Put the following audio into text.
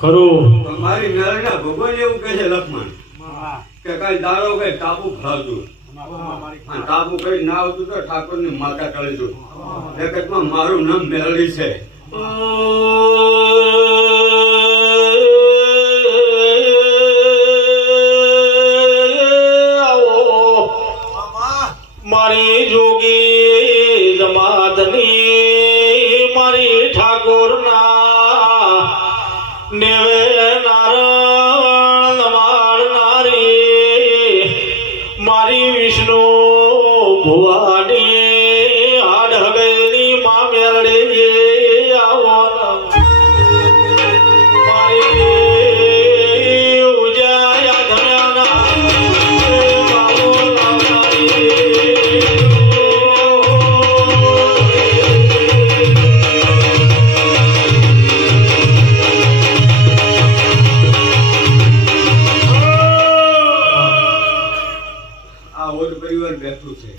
ખરું મારી મેળના ભગવાન એવું કહે છે લક્ષ્મણ કે કઈ દાડો કઈ ટાપુ ભરાવતું ટાપુ કઈ ના આવતું તો ઠાકોર ની માતા કરીશું જગતમાં મારું નામ મેળવી છે. મારી જોગી જમાતની મારી ઠાકોર ના નેવે નારાયણ નમાડનારી મારી વિષ્ણુ ભુવાની હાડ હગેની માં મેળે આવો મારી ઉજાયા ધમ્યાના આ ઓડ પરિવાર બેઠું છે.